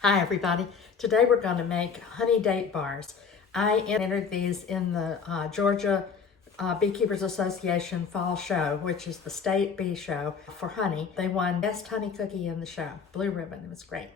Hi everybody. Today we're going to make honey date bars. I entered these in the Georgia Beekeepers Association Fall Show, which is the state bee show for honey. They won Best Honey Cookie in the show, blue ribbon. It was great.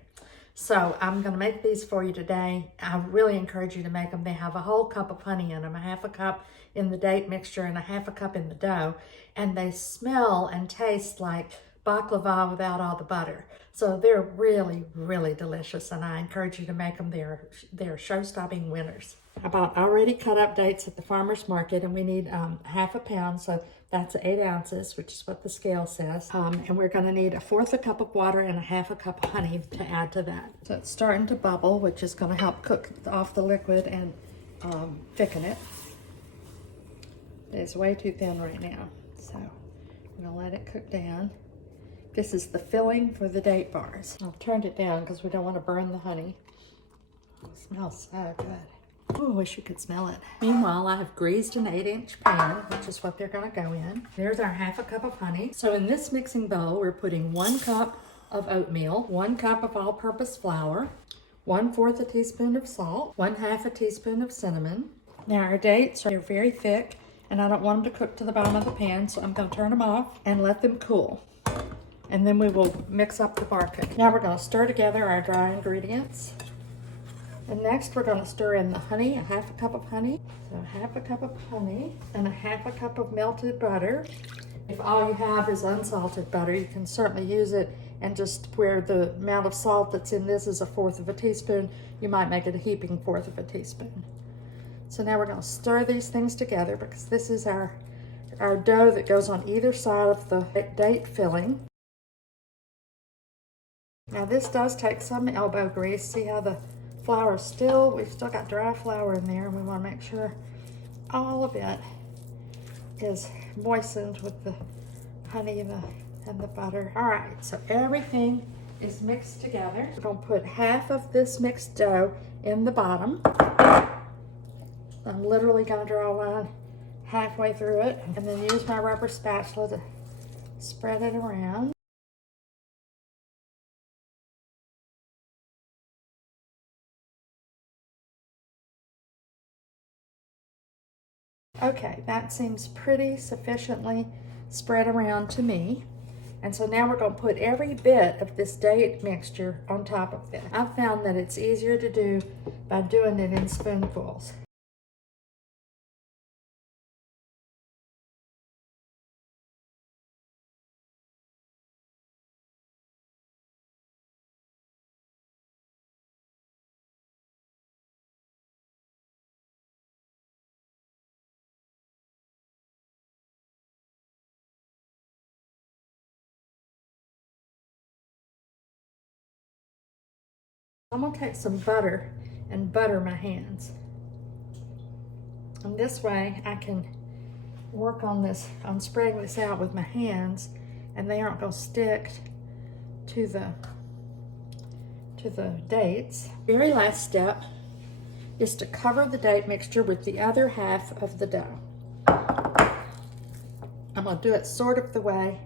So I'm going to make these for you today. I really encourage you to make them. They have a whole cup of honey in them, a half a cup in the date mixture and a half a cup in the dough. And they smell and taste like baklava without all the butter. So they're really, really delicious, and I encourage you to make them. They're show-stopping winners. I bought already cut up dates at the farmer's market, and we need half a pound, so that's 8 ounces, which is what the scale says. And we're going to need 1/4 a cup of water and a half a cup of honey to add to that. So it's starting to bubble, which is going to help cook off the liquid and thicken it. It's way too thin right now, so I'm going to let it cook down. This is the filling for the date bars. I've turned it down because we don't want to burn the honey. It smells so good. Oh, I wish you could smell it. Meanwhile, I have greased an 8-inch pan, which is what they're going to go in. There's our half a cup of honey. So in this mixing bowl, we're putting 1 cup of oatmeal, 1 cup of all-purpose flour, 1/4 a teaspoon of salt, 1/2 a teaspoon of cinnamon. Now our dates are very thick, and I don't want them to cook to the bottom of the pan, so I'm going to turn them off and let them cool. And then we will mix up the bar cookie. Now we're going to stir together our dry ingredients. And next we're going to stir in the honey, a half a cup of honey. So 1/2 cup of honey and a 1/2 cup of melted butter. If all you have is unsalted butter, you can certainly use it, and just where the amount of salt that's in this is 1/4 of a teaspoon, you might make it a heaping 1/4 of a teaspoon. So now we're going to stir these things together because this is our dough that goes on either side of the date filling. Now this does take some elbow grease. See how the flour is we've still got dry flour in there, and we want to make sure all of it is moistened with the honey and the butter. All right, so everything is mixed together. We're going to put half of this mixed dough in the bottom. I'm literally going to draw a line halfway through it, and then use my rubber spatula to spread it around. Okay, that seems pretty sufficiently spread around to me. And so now we're going to put every bit of this date mixture on top of this. I've found that it's easier to do by doing it in spoonfuls. I'm going to take some butter and butter my hands. And this way I can work on this, on spreading this out with my hands, and they aren't going to stick to the dates. Very last step is to cover the date mixture with the other half of the dough. I'm going to do it sort of the way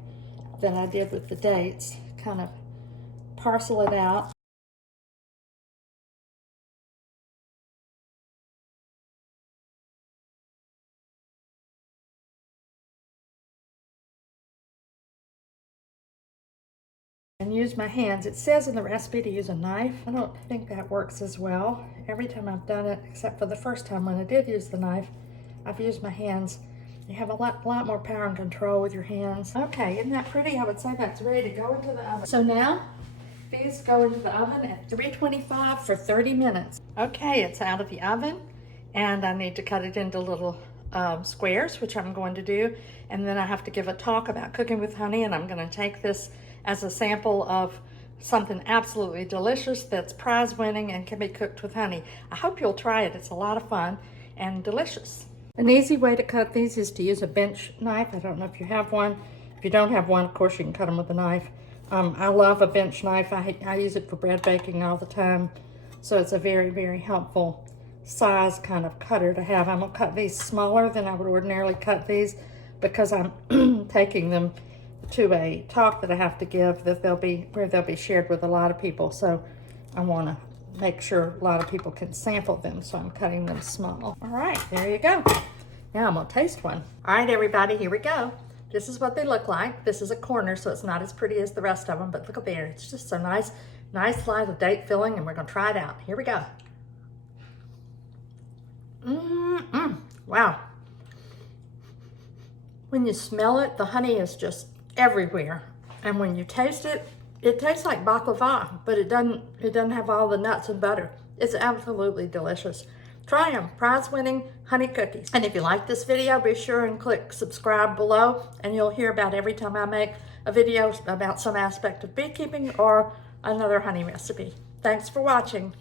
that I did with the dates, kind of parcel it out. And use my hands. It says in the recipe to use a knife. I don't think that works as well. Every time I've done it, except for the first time when I did use the knife, I've used my hands. You have a lot more power and control with your hands. Okay, isn't that pretty? I would say that's ready to go into the oven. So now, these go into the oven at 325 for 30 minutes. Okay, it's out of the oven, and I need to cut it into little squares, which I'm going to do. And then I have to give a talk about cooking with honey, and I'm going to take this as a sample of something absolutely delicious that's prize winning and can be cooked with honey. I hope you'll try it. It's a lot of fun and delicious. An easy way to cut these is to use a bench knife. I don't know if you have one. If you don't have one, of course you can cut them with a knife. I love a bench knife. I use it for bread baking all the time. So it's a very, very helpful size kind of cutter to have. I'm gonna cut these smaller than I would ordinarily cut these because I'm taking them to a talk that I have to give where they'll be shared with a lot of people. So I want to make sure a lot of people can sample them, so I'm cutting them small. All right, there you go. Now I'm gonna taste one. All right, everybody, here we go. This is what they look like. This is a corner, so it's not as pretty as the rest of them, but look at there. It's just so nice, nice slice of date filling, and we're gonna try it out. Here we go. Wow. When you smell it, the honey is just everywhere. And when you taste it, it tastes like baklava, but it doesn't have all the nuts and butter. It's absolutely delicious. Try them, prize-winning honey cookies. And if you like this video, be sure and click subscribe below, and you'll hear about every time I make a video about some aspect of beekeeping or another honey recipe. Thanks for watching.